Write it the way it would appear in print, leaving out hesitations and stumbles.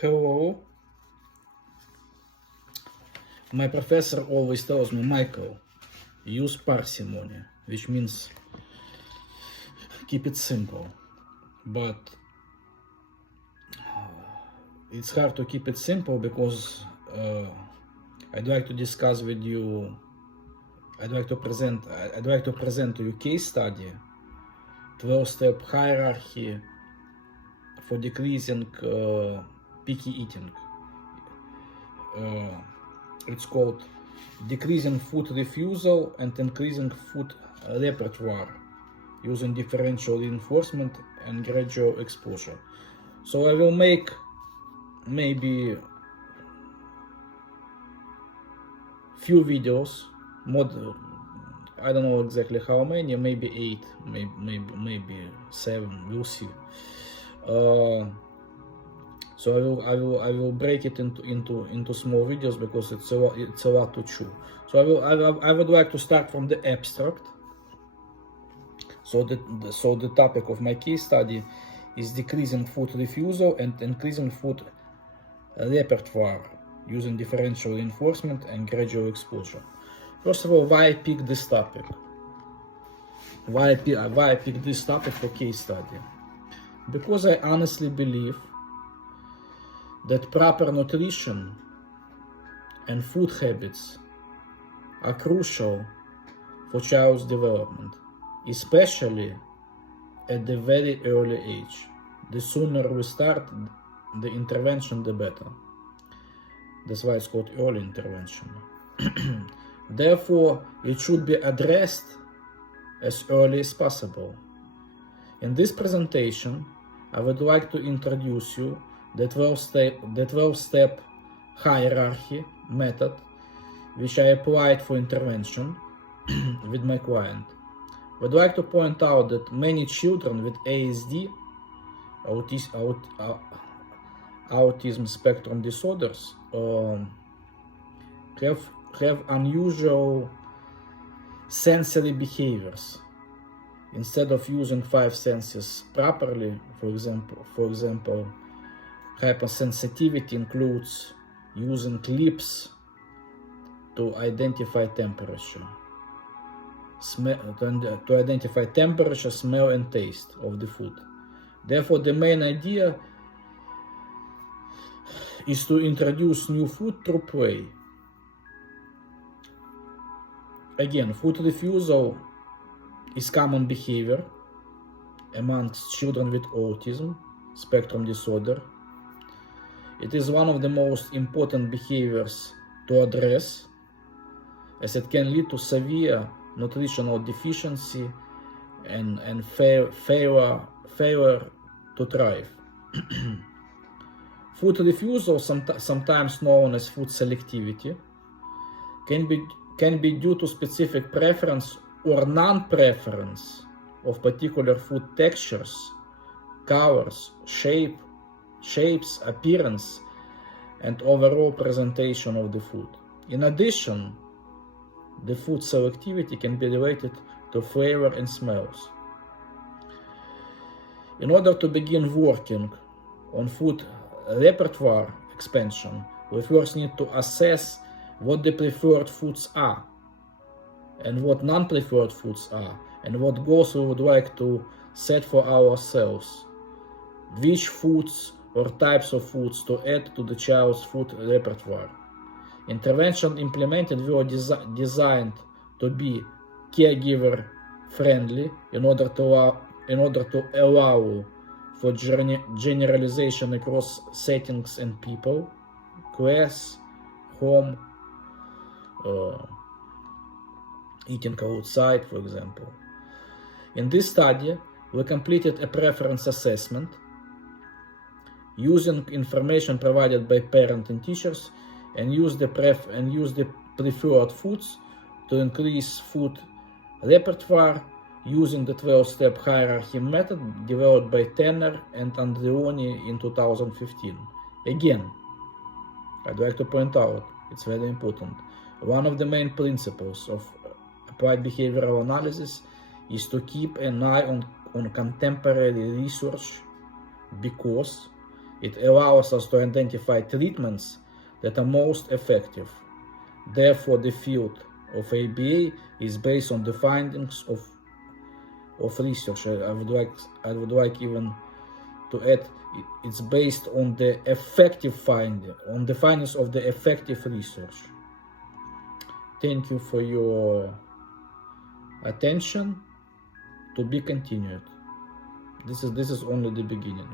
Hello. My professor always tells me, Michael, use parsimony, which means keep it simple. But it's hard to keep it simple because I'd like to discuss with you, I'd like to present to you case study, 12-step hierarchy for decreasing picky eating. It's called decreasing food refusal and increasing food repertoire using differential reinforcement and gradual exposure. So I will make maybe few videos, I don't know exactly how many, maybe 8, maybe 7, we'll see. So I will break it into small videos because it's a lot to chew. So I would like to start from the abstract. So the topic of my case study is decreasing food refusal and increasing food repertoire using differential reinforcement and gradual exposure. First of all, why I pick this topic? Why I pick this topic for case study? Because I honestly believe that proper nutrition and food habits are crucial for child's development, especially at the very early age. The sooner we start the intervention, the better. That's why it's called early intervention. Therefore, it should be addressed as early as possible. In this presentation, I would like to introduce you the 12-step hierarchy method, which I applied for intervention with my client. I would like to point out that many children with ASD, autism spectrum disorders, have unusual sensory behaviors. Instead of using 5 senses properly, for example, hypersensitivity includes using lips to identify temperature, smell and taste of the food. Therefore, the main idea is to introduce new food through play. Again, food refusal is common behavior amongst children with autism spectrum disorder. It is one of the most important behaviors to address, as it can lead to severe nutritional deficiency and failure to thrive. Food refusal, sometimes known as food selectivity, can be due to specific preference or non-preference of particular food textures, colors, shapes, appearance, and overall presentation of the food. In addition, the food selectivity can be related to flavor and smells. In order to begin working on food repertoire expansion, we first need to assess what the preferred foods are and what non-preferred foods are, and what goals we would like to set for ourselves, which foods or types of foods to add to the child's food repertoire. Intervention implemented were designed to be caregiver-friendly in order to allow for generalization across settings and people, class, home, eating outside, for example. In this study, we completed a preference assessment using information provided by parents and teachers, and use the preferred foods to increase food repertoire using the 12-step hierarchy method developed by Tanner and Andreone in 2015. Again, I'd like to point out, it's very important, one of the main principles of applied behavioral analysis is to keep an eye on contemporary research, because It allows us to identify treatments that are most effective. Therefore, the field of ABA is based on the findings of research. I would like even to add, it's based on the findings of the effective research. Thank you for your attention. To be continued. This is only the beginning.